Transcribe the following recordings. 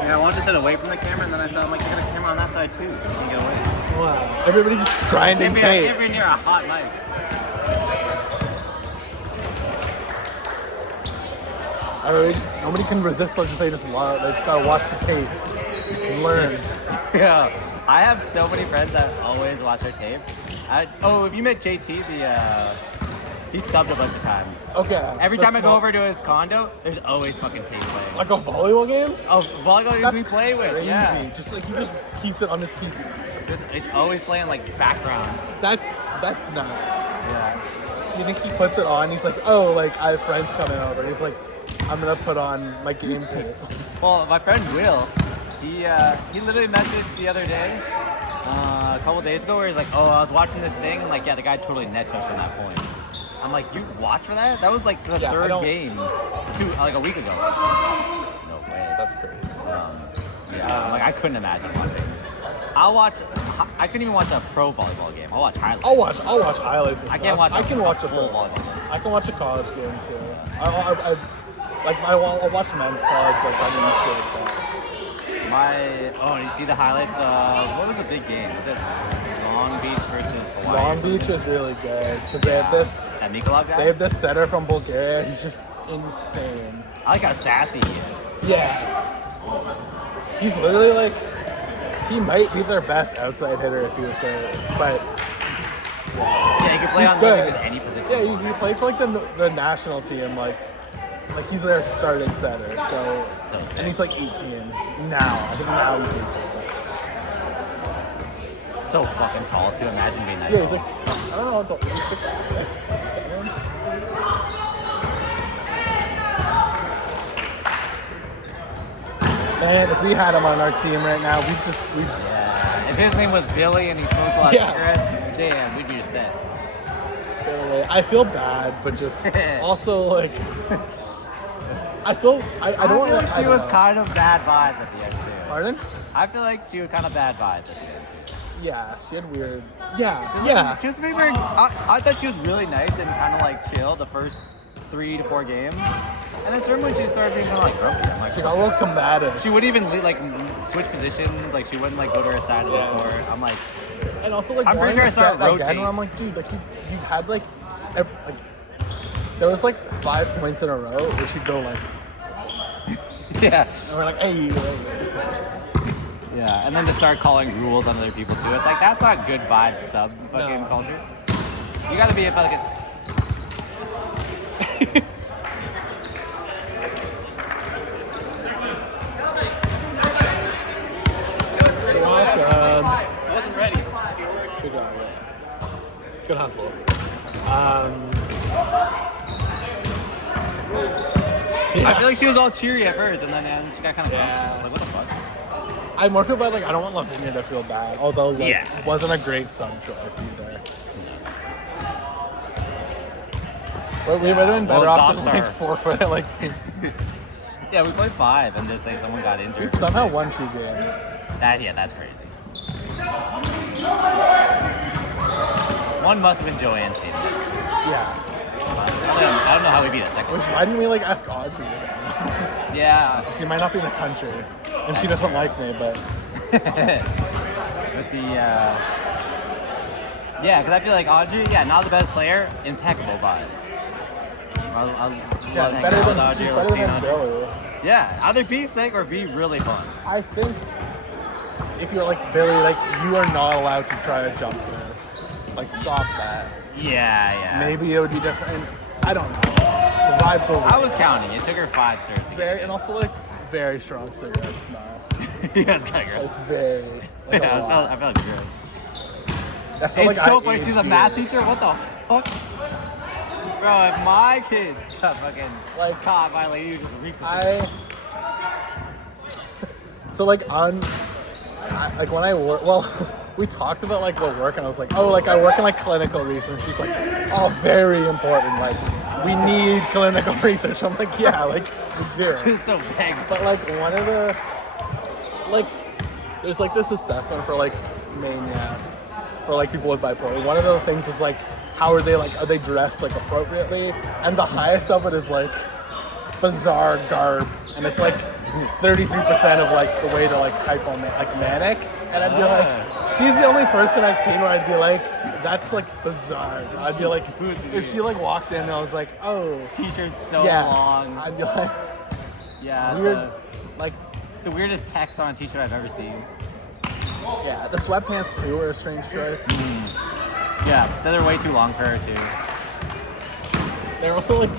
Yeah, I wanted to sit away from the camera, and then I saw, I'm like, you got a camera on that side too, so you can get away. Wow. Everybody just grinding tape. Can't be near a hot knife. Nobody can resist. They just gotta watch the tape and learn. Yeah, I have so many friends that always watch their tape. If you met JT, he subbed a bunch of times. Okay. Every time I go over to his condo, there's always fucking tape playing. Like a volleyball games? Oh, volleyball games we play with, crazy. yeah. He just keeps it on his TV. It's always playing like background. That's nuts. Yeah. Do you think he puts it on? He's like, oh, like I have friends coming over. He's like, I'm gonna put on my game tape. Well, my friend Will, he literally messaged the other day, a couple days ago, where he's like, oh, I was watching this thing, and like, yeah, the guy totally net touched on that point. I'm like, you watched for that? That was like the third game, like a week ago. No way. That's crazy. Like I couldn't imagine watching. I couldn't even watch a pro volleyball game. I'll watch highlights. I'll watch highlights and I stuff. can't watch. I can watch a full pro. volleyball game. I can watch a college game too. I'll watch men's college like on YouTube. Do you see the highlights? What was the big game? Was it Long Beach versus Hawaii? Long Beach is really good because they have this. That Nikolov guy? They have this setter from Bulgaria. He's just insane. I like how sassy he is. Yeah. He's literally like, he might be their best outside hitter if he was there, but yeah, he can play he's on good. any position. Yeah, he played for like the national team, like he's their starting setter. So sick. And he's like 18 now. I think now he's 18. So fucking tall too. Imagine being that. Yeah, tall. he's like, I don't know, he's like 6'7". Man, if we had him on our team right now, we'd Yeah. If his name was Billy and he smoked a lot of cigarettes, damn, we'd be just set. I feel bad, but just also like I feel like she was kind of bad vibes at the end too. Pardon? I feel like she was kind of bad vibes at the end too. Yeah, she had weird. Yeah. She was very, very. I thought she was really nice and kind of like chill the first 3 to 4 games, and then certainly she started being kind of like grumpy. I'm like, She got a little combative. she wouldn't even like switch positions. Like she wouldn't like go to her side of the court. I'm like, And also like I'm pretty wanting sure I to started set again, rotating. where I'm like, dude, like you had like there was like 5 points in a row where she'd go like, yeah, and we're like, hey. yeah, and then to start calling rules on other people too. It's like that's not good vibes sub fucking culture. You gotta be a fucking. I wasn't ready. Good job. Good hustle. I feel like she was all cheery at first, and then she got kind of grumpy. I was like, what the fuck? I more feel bad, like I don't want Lavinia to feel bad, although like Yeah. it wasn't a great sub choice either. But we would have been better off just like forfeit it, like Yeah, we played 5 and just like someone got injured. we somehow won 2 games. That's crazy. One must have been Joanne's team. Yeah. I don't know how we beat a second. Why didn't we like ask Audrey? Yeah. She might not be in the country, and she doesn't like me, but With the yeah, because I feel like Audrey, not the best player, impeccable vibes. I'll yeah, better than she's better than Billy. Yeah, either be sick or be really fun. I think if you're like Billy, like you are not allowed to try a jump serve. Like stop that. Yeah. Maybe it would be different. I don't know. The vibes over. I was counting. It took her 5 serves. And also like very strong cigarette smell. That's kind of gross. It's very. Like, Yeah, I felt good. That's It's so funny. She's a math teacher. What the fuck? Bro, if my kids got fucking like caught by a lady who just reeks of So like like when I work, well, we talked about like what work, and I was like, oh, like I work in like clinical research. She's like, oh, very important. Like we need clinical research. I'm like, yeah, like we do. It's so big. But like one of the, like, there's like this assessment for like Maniac, for like people with bipolar. One of the things is like, how are they dressed like appropriately? And the highest of it is like bizarre garb, and it's like 33% of like the way to like like manic. And I'd be like, she's the only person I've seen where I'd be like, that's like bizarre. I'd be like, if she like walked in and I was like, oh, T-shirt's so yeah, long. I'd be like, Yeah, weird, like, the weirdest text on a T-shirt I've ever seen. yeah, the sweatpants too were a strange choice. Yeah, they're way too long for her too. They're also like,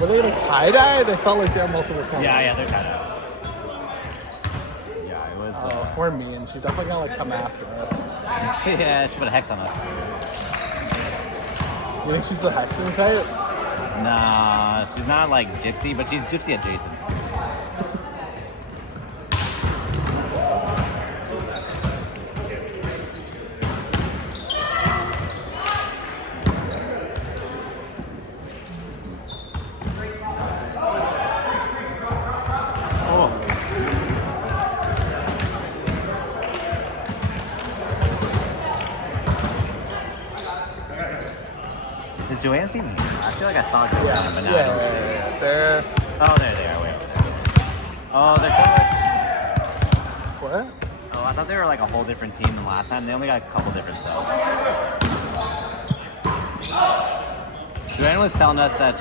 were they like tie-dye? They felt like they were multiple colors. Yeah, they're kind of. Yeah, it was. Poor Mean. She's definitely gonna like come after us. Yeah, she put a hex on us. You think she's the hexing type? Nah, she's not like Gypsy, but she's Gypsy adjacent. Is Joanne seen? I feel like I saw Joanne, but now I don't see her. Yeah. They're Oh, there they are. Wait. Oh, they're so. what? Oh, I thought they were like a whole different team than last time. They only got a couple different cells. Joanne was telling us that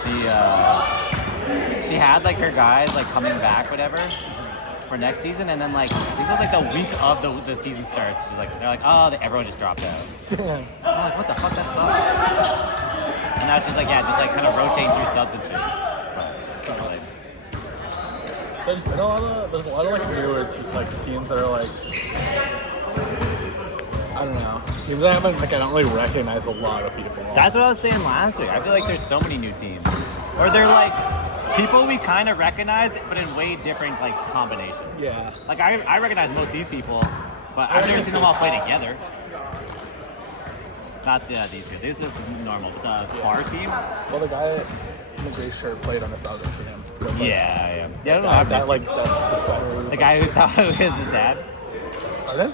she had like her guys like coming back, whatever, for next season, and then like I think it was like the week of the season starts. They're like, oh, everyone just dropped out. Damn. I'm like, what the fuck? That sucks. And now she's like, yeah, just like kind of rotating through subs and shit. But it's not really. There's a lot of like newer teams that are like, I don't know, teams that I don't really recognize a lot of people. That's what I was saying last week. I feel like there's so many new teams, or they're like people we kind of recognize, but in way different like combinations. Yeah. Like I recognize most of these people, but I've never seen them all play together. Not these people. This is normal, but the bar team. Well, the guy in the gray shirt played on this other team. Yeah. I don't know. That's the center. The guy who thought it was his dad. Pardon?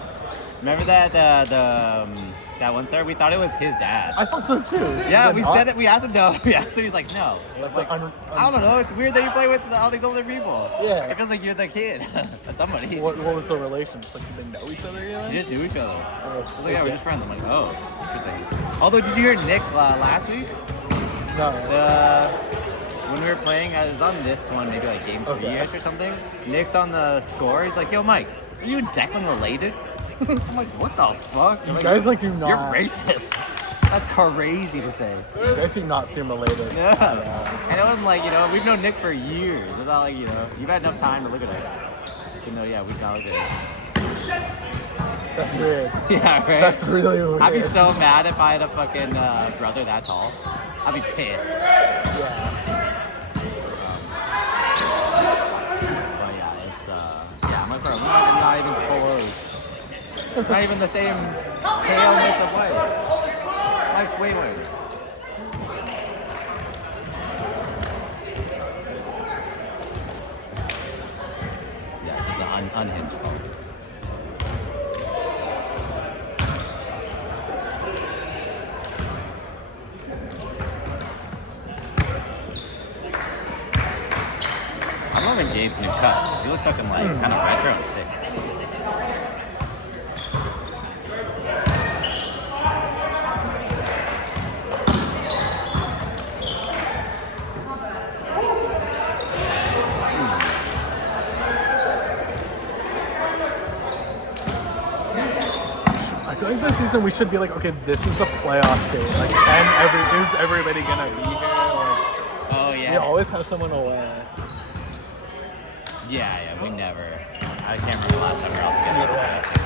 Remember that that one sir? We thought it was his dad. I thought so too. Yeah, we said it. We asked him no. We asked him. He's like, no. Like, I don't know. It's weird that you play with all these older people. Yeah. It feels like you're the kid. Somebody. What was the relation? It's like, did they know each other yet? You just knew each other. Oh, I was like, yeah, we're just friends. I'm like, oh, good thing. Although, did you hear Nick last week? No. When we were playing, it was on this one, maybe like game 3-ish Okay. or something. Nick's on the score. He's like, yo, Mike, are you and Declan related? I'm like, what the fuck? You guys like do not. You're racist. That's crazy to say. You guys do not seem related. Yeah. And it wasn't like, we've known Nick for years. It's not like, you've had enough time to look at us. To know, yeah, we've not looked at it. That's weird. Yeah, right? That's really weird. I'd be so mad if I had a fucking brother that tall. I'd be pissed. Yeah. But yeah, it's, I'm like, bro, we're not even close. Not even the same paleness of white. Mike's way whiter. Yeah, just an unhinged ball. I'm loving Gabe's new cut. He looks fucking like kind of retro and sick. I feel like this season we should be like, okay, this is the playoff stage. Like, is everybody gonna be here? Like, Oh yeah. we always have someone away. Yeah, we never. I can't remember the last time we were all together. Yeah.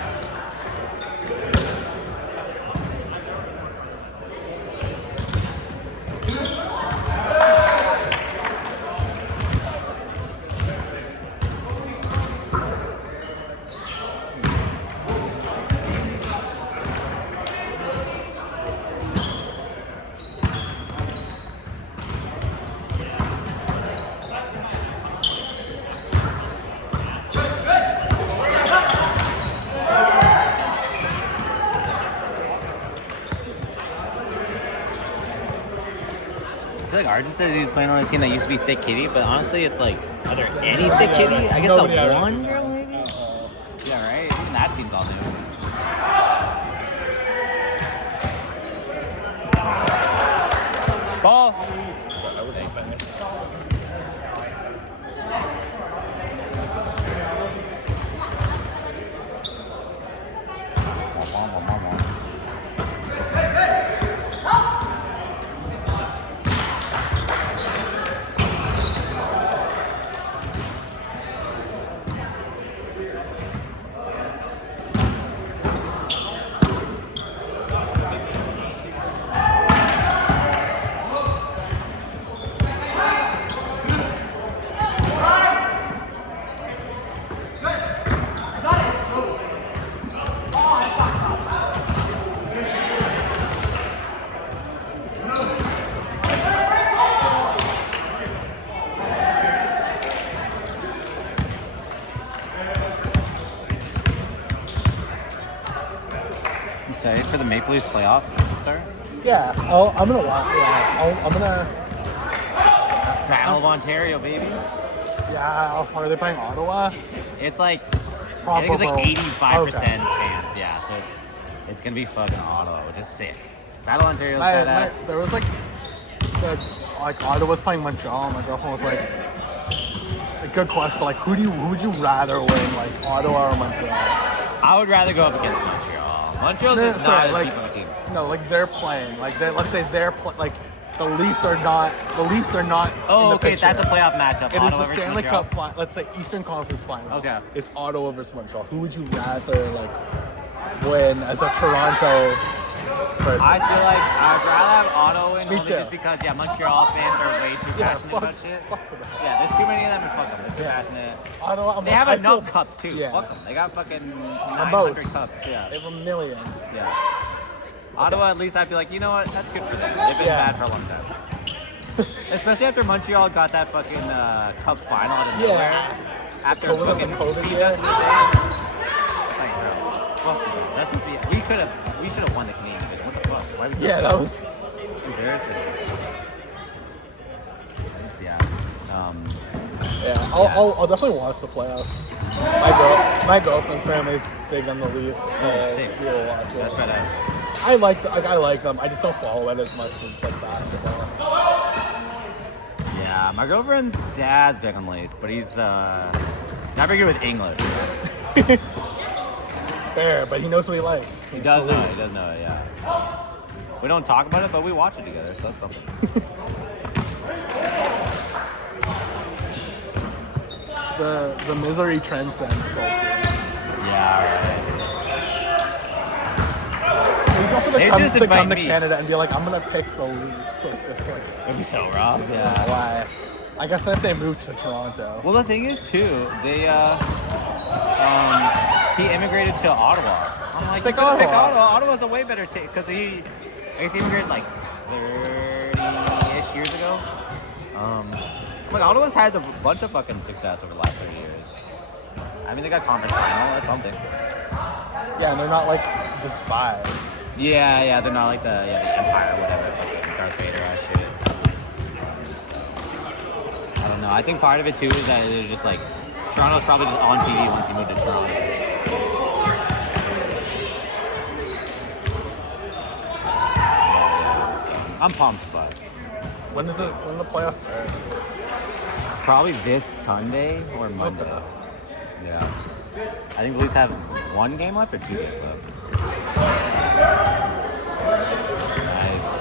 feel like Arjun says he's playing on a team that used to be Thick Kitty, but honestly, it's like, are there any Thick Kitty? I guess Nobody the ever- one girl, maybe? Yeah, right? Even that team's all new. Ball! That was not bad. You excited for the Maple Leafs playoff start? Yeah. Oh, I'm gonna watch. Yeah. I'm gonna. Battle of Ontario, baby. Yeah. How far are they playing Ottawa? It's like, I think it's like Probable. 85% Okay. chance, yeah. So it's gonna be fucking Ottawa, which is sick. Battle of Ontario's badass. There was like Ottawa's playing Montreal. And my girlfriend was like, a good question, but like, who would you rather win, like Ottawa or Montreal? I would rather go up against Montreal. Montreal's No, just sorry, not like- as deep of a team. No, like they're playing. Like let's say they're like the Leafs are not. The Leafs are not. Oh, in the okay, picture. that's a playoff matchup. It is Ottawa the versus Stanley Montreal. Cup final. Let's say Eastern Conference final. Okay. It's Ottawa versus Montreal. Who would you rather like win as a Toronto person? I feel like I'd rather have Ottawa win Me only too. just because, yeah, Montreal fans are way too Yeah, passionate fuck, about shit. fuck them. Yeah, there's too many of them and fuck them. They're too Yeah. passionate. Ottawa. They have I enough feel- cups too. Yeah. Fuck them. They got fucking The 900 most. cups. Yeah. They have a million. Yeah. Ottawa, at least I'd be like, you know what? That's good for them. They've been Yeah. bad for a long time. Especially after Montreal got that fucking cup final out of Yeah. nowhere. After Was it the fucking COVID beat year? us in the day. It's like, bro, fuck you guys. That's just the, we should have won the Canadian division. What the fuck? Why was Yeah, that was. embarrassing. Yeah. Yeah, I'll definitely watch the playoffs. My girlfriend's family's big on the Leafs. Oh, sick. We'll watch it. That's badass. I like them. I just don't follow it as much as like basketball. Yeah, my girlfriend's dad's big on Leafs, but he's not very good with English. Fair, but he knows what he likes. He does know it. He does know it. Yeah. We don't talk about it, but we watch it together, so that's something. The misery transcends culture. Yeah. You also They just to come invite to me. Canada and be like, I'm gonna pick the Leafs. Like this, like It'd be so rough. Yeah. why? I guess if they moved to Toronto. Well, the thing is too, they he immigrated to Ottawa. I'm like, Pick you could've picked Ottawa. Ottawa. Ottawa's a way better take because I guess he immigrated like 30-ish years ago. Like Ottawa's had a bunch of fucking success over the last 30 years. I mean, they got conference final. That's something. Yeah, and they're not like despised. Yeah, they're not like the Empire or whatever, fucking Darth Vader ass shit. I don't know. I think part of it too is that they're just like Toronto's probably just on TV once you move to Toronto. I'm pumped, but When the playoffs start? probably this Sunday or Monday. Okay. Yeah. I think the Leafs have one game left or 2 games left. Nice.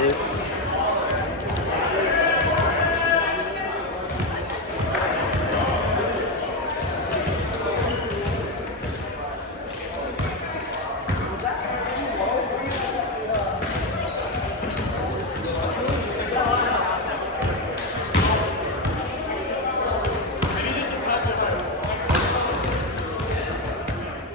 See you.